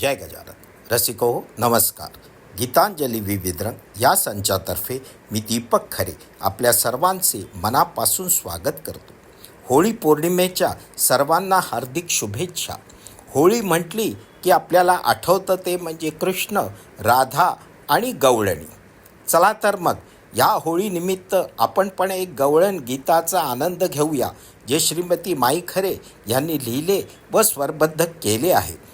जय गजानन। रसिको नमस्कार। गीतांजली विविध या संचातर्फे मी दीपक खरे आपल्या सर्वांचे मनापासून स्वागत करतो. होळी पौर्णिमेच्या सर्वांना हार्दिक शुभेच्छा. होळी म्हटली की आपल्याला आठवतं ते म्हणजे कृष्ण राधा आणि गवळणी. चला तर मग या होळीनिमित्त आपण पण एक गवळण गीताचा आनंद घेऊया जे श्रीमती माई खरे यांनी लिहिले व स्वरबद्ध केले आहे.